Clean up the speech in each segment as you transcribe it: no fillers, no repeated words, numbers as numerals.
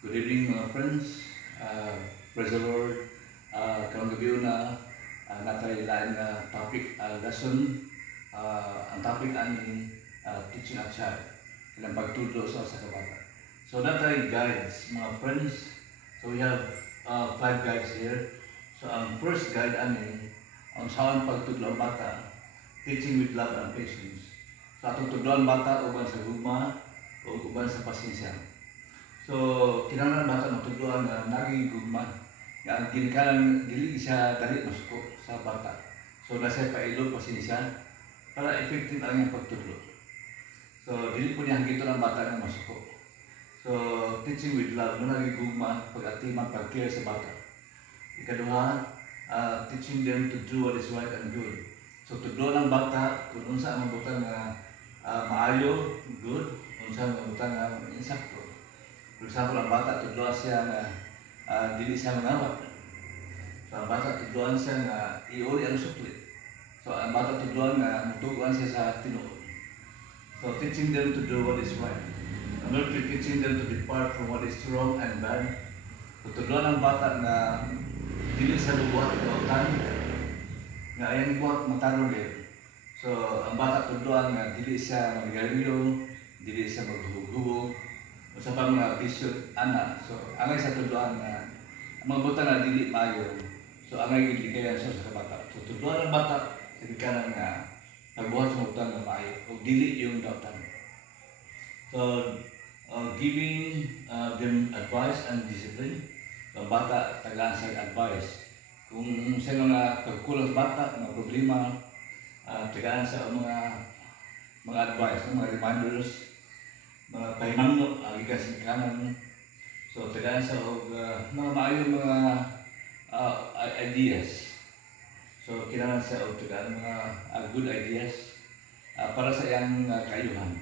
Good evening mga friends. Praise the Lord. Karong gabi na natay lain nga topic lesson. Ang topic ani teaching a child. Ilang pagtudlo sa kabata. So natay guides mga friends. So we have 5 guides here. So ang first guide ani ang saan pagtudlo ang bata, teaching with love and patience. So atong tudloan bata uban sa gugma o uban sa pasensya. So, kinahanglan bata matudloan na naging gugma. Nga ang ginikanan dili siya dali masuko sa bata. So, nasa pailog pasensya para effective ang iyang pagtudlo. So, dili po niya hangito ng bata ng masuko. So, teaching with love, naging gugma, pag-atiman, pag-care sa bata. Ikaduha, teaching them to do what is right and good. So, tudlo ng bata kung unsa ang mabutan nga maayo, good, unsa ang mabutan nga insakto. For example, ang bata tudloan siya nga dili siya mangawat. So ang bata tudloan siya nga iuli ang sukli. So ang bata tudloan nga mutuguan siya sa tinuod. So teaching them to do what is right. Another teaching them to depart from what is wrong and bad. So tudloan ang bata nga dili siya lubuhat kautan nga ayang buhat matarong din. So ang bata tudloan nga dili siya magigarilyo, dili siya maghubog-hubog. Sa pang bisyo anak. So angay sa tudloan nga mabutan na dili maayo. So angay gigigayan sa bata. So tudloan ng bata sa gikanan nga pagbuhat sa mabutan nga maayo o dili yung dautan. So giving them advice and discipline. So bata tagaan sa advice. Kung sa mga pagkulang sa bata, mga problema, tagaan sa mga advice, mga reminders, mga pahinangno ang ikas kanan. So tagaan sa mga maayong mga ideas. So kailangan sa tagaan mga good ideas para sa iyang kaayuhan.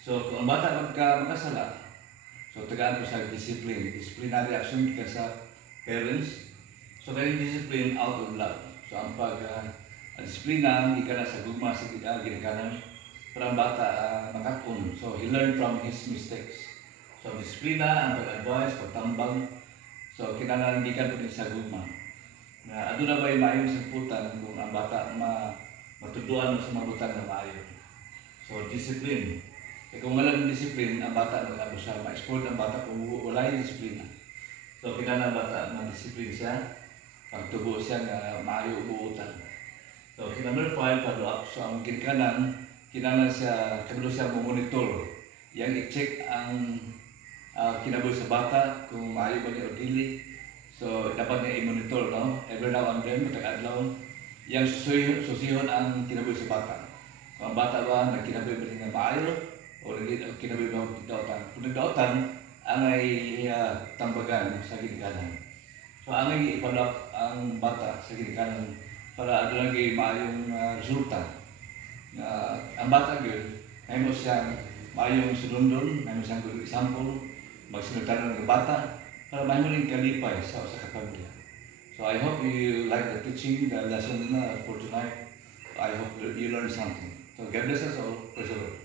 So kung ang bata makasala, so tagaan po sa disciplinary action ka sa parents. So kaya discipline out of love. So ang pag-disiplina ika na sa gugma sa ginikanan para ang bata makatun. So he learned from his mistakes. So disiplina, ang pag-advise, pagtambang. So kinahanglan gikan po sa gugma. Na aduna ba maayong samputan kung ang bata matudloan sa mabutan na maayo. So discipline. Kung walang discipline, ang bata mag-abusa, ma-export ang bata kung wala yung disiplina. So kinahanglan bata ma-discipline siya, pagtubo siya nga maayo ubuutan. So number 5, follow up. So ang kinahanglan siya, kabalo siya monitor. Yang i-check ang kinabuhi sa bata, kung maayo ba niya o dili. So, dapat niya i-monitor, no? Every now and then, matag-adlaw. Yang susihon ang kinabuhi sa bata. Kung ang bata ba, nagkinabuhi ba niya maayo, o kinabuhi ba nagdautan. Kung nagdautan, ang ay tambagan sa ginikanan. So, ang ay i-follow up ang bata sa ginikanan para ado lagi maayong resulta. Ang bata yun, may mo siyang mayong sunundon, may mo siyang good example, magsinutan ng bata, para may mo rin kalipay sa kapamilya. So I hope you like the teaching, the lesson for tonight. I hope you learn something. So God bless us all. Praise the Lord.